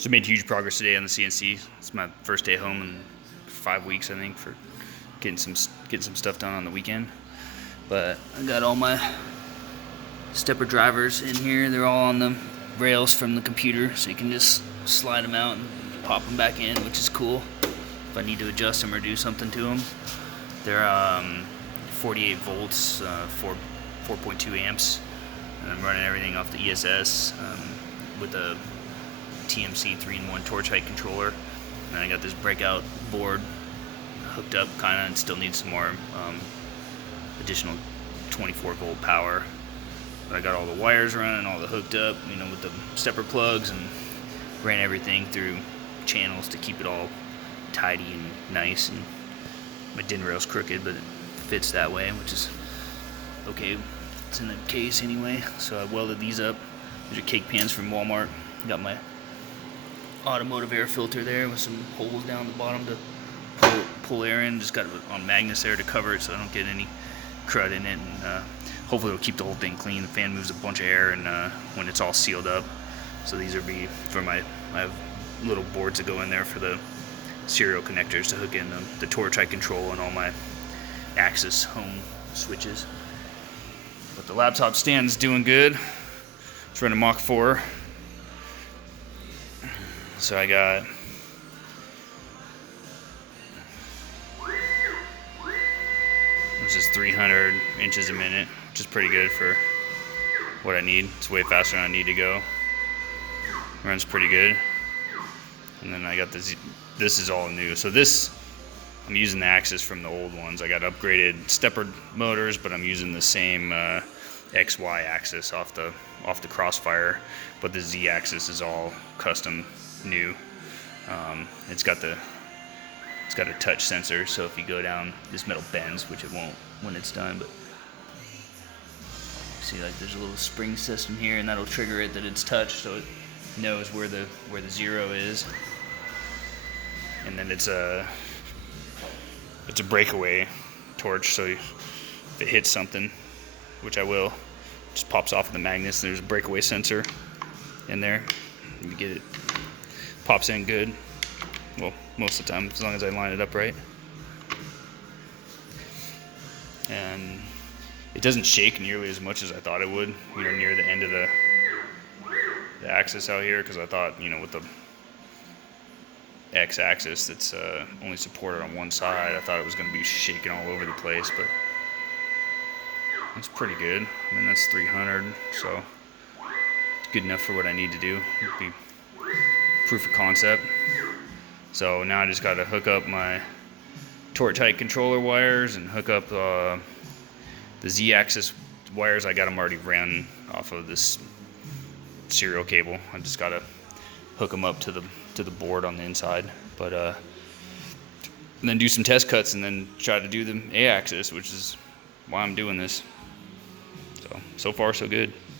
So I made huge progress today on the CNC. It's my first day home in 5 weeks, I think, for getting some stuff done on the weekend. But I got all my stepper drivers in here. They're all on the rails from the computer, so you can just slide them out and pop them back in, which is cool. If I need to adjust them or do something to them, they're 48 volts, 4.2 amps, and I'm running everything off the ESS with a tmc3in1 torch height controller. And then I got this breakout board hooked up kind of, and still need some more additional 24 volt power. But I got all the wires running, all the hooked up, with the stepper plugs, and ran everything through channels to keep it all tidy and nice. And my din rail's crooked, but it fits that way, which is okay. It's in the case anyway. So I welded these up. These are cake pans from Walmart. Got my automotive air filter there with some holes down the bottom to pull air in. Just got it on magnets there to cover it so I don't get any crud in it, and hopefully it'll keep the whole thing clean. The fan moves a bunch of air, and when it's all sealed up. So these are for I have little boards that go in there for the serial connectors to hook in the torch I control and all my Axis home switches. But the laptop stand is doing good. It's running Mach 4. So I got this is 300 inches a minute, which is pretty good for what I need. It's way faster than I need to go. Runs pretty good. And then I got this is all new. So I'm using the Axis from the old ones. I got upgraded stepper motors, but I'm using the same XY axis off the crossfire, but the Z axis is all custom new. It's got a touch sensor, so if you go down, this metal bends, which it won't when it's done, but see, like, there's a little spring system here, and that'll trigger it that it's touched, so it knows where the zero is. And then it's a breakaway torch, so if it hits something, which I will, it just pops off of the magnets. There's a breakaway sensor in there. You get it, pops in good. Well, most of the time, as long as I line it up right. And it doesn't shake nearly as much as I thought it would, near the end of the axis out here, because I thought, with the X-axis that's only supported on one side, I thought it was going to be shaking all over the place, but it's pretty good. I mean, that's 300, so it's good enough for what I need to do. It'd be proof of concept. So now I just got to hook up my torch height controller wires and hook up the Z-axis wires. I got them already ran off of this serial cable. I just got to hook them up to the board on the inside, but and then do some test cuts and then try to do the A-axis, which is why I'm doing this. So far so good.